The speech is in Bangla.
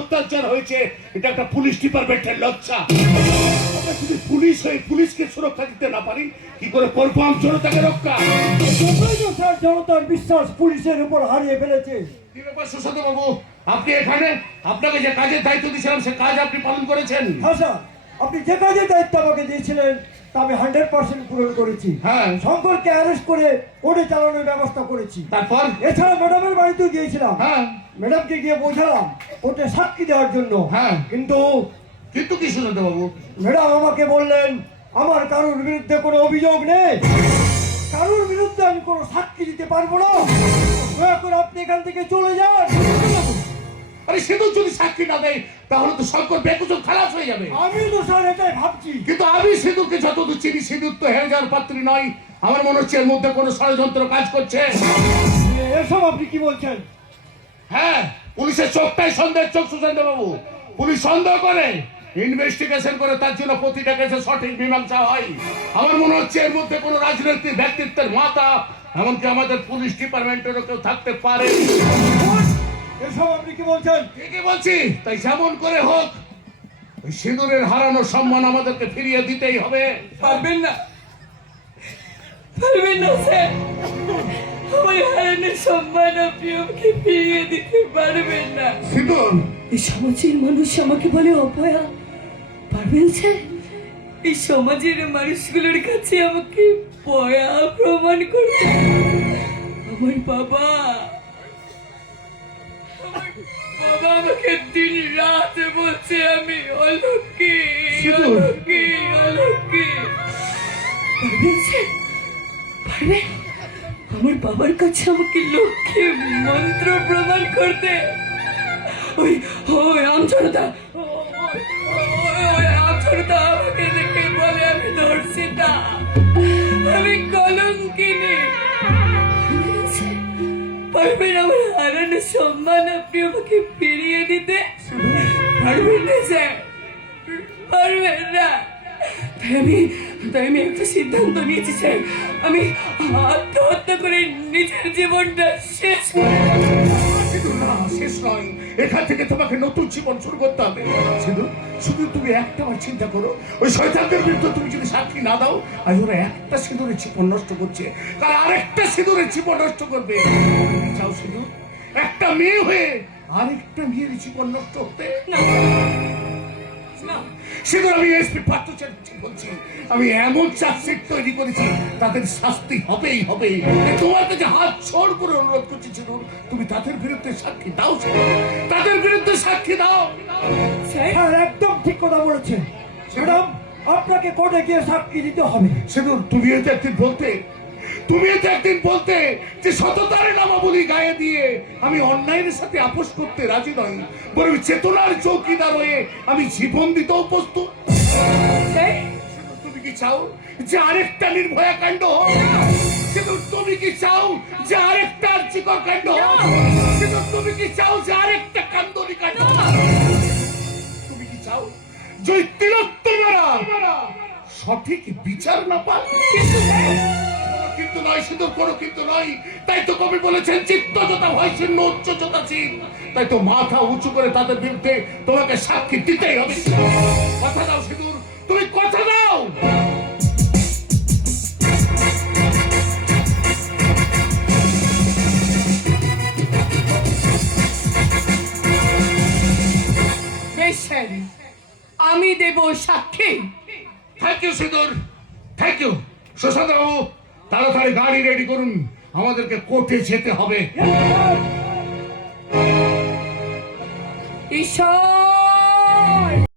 অত্যাচার হয়েছে, এটা একটা পুলিশ ডিপার্টমেন্টের লজ্জা। যদি পুলিশ হয়ে পুলিশকে সুরক্ষা দিতে না পারি, কি করে করবো আমি জনতাকে রক্ষা? জনতার বিশ্বাস পুলিশের উপর হারিয়ে ফেলেছে। কি ব্যাপার সুশান্ত বাবু, আপনি এখানে? আপনাকে যে কাজের দায়িত্ব দিয়েছিলাম সে কাজ আপনি পালন করেছেন? হ্যাঁ স্যার, আপনি যে কাজের দায়িত্ব আমাকে দিয়েছিলেন তা আমি 100% পূরণ করেছি। হ্যাঁ, শঙ্করকে অ্যারেস্ট করে কোর্টে চালানোর ব্যবস্থা করেছি। তারপর? এছাড়া ম্যাডামের বাড়িতেও গিয়েছিলাম। হ্যাঁ, ম্যাডামকে গিয়ে বোঝালাম কোর্টে সাক্ষী দেওয়ার জন্য। হ্যাঁ, কিন্তু কি সুশান্ত বাবু? ম্যাডাম আমাকে বললেন আমার কারোর বিরুদ্ধে কোনো অভিযোগ নেই, কারোর বিরুদ্ধে আমি কোনো সাক্ষী দিতে পারবো না, দয়া করে আপনি এখান থেকে চলে যান। আরে সিঁদুর যদি সাক্ষী না দেয় তাহলে তো শঙ্কর বেকুচক খালাস হয়ে যাবে। আমি তো স্যার এটাই ভাবছি। কিন্তু আমি সিঁদুরকে যতদূর চিনি, সিঁদুর তো হেরে যাওয়ার পাত্রী নয়। আমার মনে হচ্ছে এর মধ্যে কোনো ষড়যন্ত্র কাজ করছে। এসব আপনি কি বলছেন? হ্যাঁ, পুলিশের চোখটাই সন্দেহের চোখ সুশান্ত বাবু। পুলিশ সন্দেহ করে, ইনভেস্টিগেশন করে, তার জন্য প্রতিটা কেসে সঠিক মীমাংসা হয়। আমার মনে হচ্ছে এর মধ্যে কোনো রাজনৈতিক ব্যক্তিত্বের মাথা, এমনকি আমাদের পুলিশ ডিপার্টমেন্টেরও কেউ থাকতে পারে। এসব আপনি কি বলছেন? ঠিকই বলছি। তাই যেমন করে হোক ওই সিঁদুরের হারানো সম্মান আমাদেরকে ফিরিয়ে দিতেই হবে। পারবেন না, পারবেন না স্যার, আমার হারানো সম্মান আপনি আমাকে ফিরিয়ে দিতে পারবেন না। সিঁদুর, এই সমাজের মানুষ আমাকে বলে অপয়া, পারবেন স্যার? এই সমাজের মানুষগুলোর কাছে আমাকে পয়া প্রমাণ করতে? আমার বাবা আমাকে দিন রাত বলছে আমি অলক্ষী, অলক্ষী, অলক্ষী। পারবেন স্যার? পারবেন আমার বাবার কাছে আমাকে লক্ষ্মী মন্ত্র প্রমাণ করতে? ওই ওই আমজনতা, ওই আমজনতা আমাকে দেখে বলে আমি ধর্ষিতা, আমি কলঙ্কিনী। পারবেন আমার হারানো সম্মান আপনি আমাকে ফিরিয়ে দিতে? পারবেন না স্যার, পারবেন না। তাই আমি একটা সিদ্ধান্ত নিয়েছি স্যার, আমি আত্মহত্যা করে নিজের জীবনটা শেষ করব। সিঁদুর, না, শেষ নয়। এখান থেকে তোমাকে নতুন জীবন শুরু করতে হবে। সিঁদুর, শুধু তুমি একটা বার চিন্তা করো, ওই শয়তানদের বিরুদ্ধে তুমি যদি সাক্ষী না দাও, আজ ওরা একটা সিঁদুরের জীবন নষ্ট করছে, তারা আরেকটা সিঁদুরের জীবন নষ্ট করবে। চাও সিঁদুর, একটা মেয়ে হয়ে আরেকটা মেয়ের জীবন নষ্ট হতে? না, সিঁদুর, আমি এসপি পার্থ চ্যাটার্জি বলছি। আমি এমন চার্জশিট তৈরি করেছি, তাদের শাস্তি হবেই হবে। তোমার কাছে হাত ছোড় করে অনুরোধ করছি সিঁদুর, তুমি তাদের বিরুদ্ধে সাক্ষী দাও। তাদের বিরুদ্ধে সাক্ষী দাও। স্যার একদম ঠিক কথা বলেছেন। ম্যাডাম আপনাকে কোর্টে গিয়ে সাক্ষী দিতে হবে। সিঁদুর, তুমি তো একদিন বলতে যে সততার নামাবলী গায়ে দিয়ে আমি অন্যায়ের সাথে আপোষ করতে রাজি নই, বরং চেতনার চৌকিদার হয়ে আমি জীবন দিতেও প্রস্তুত। তুমি কি চাও যে আরেকটা নির্ভয়া কাণ্ড হোক? তুমি কি চাও যে আরেকটা আর্চিকর কাণ্ড হোক? তুমি কি চাও যে আরেকটা কান্দনী কাণ্ড? তুমি কি চাও যে তিলোত্তমারা সঠিক বিচার না পায়? কিন্তু নয়, শুধু কোনো কিন্তু নয়। তাই তো কবি বলেছেন, চিত্তজতা ভয় শূন্য উচ্চজতা চিন। তাই তো মাথা উঁচু করে তাদের বিরুদ্ধে তোমাকে সাক্ষী দিতেই হবে। কথা দাও সিঁদুর, তুমি কথা দাও। বেশ স্যার, আমি দেব সাক্ষী। থ্যাংক ইউ সিঁদুর, থ্যাংক ইউ। সুশান্ত বাবু, তাড়াতাড়ি গাড়ি রেডি করুন, আমাদেরকে কোর্টে যেতে হবে। ঈশ্বর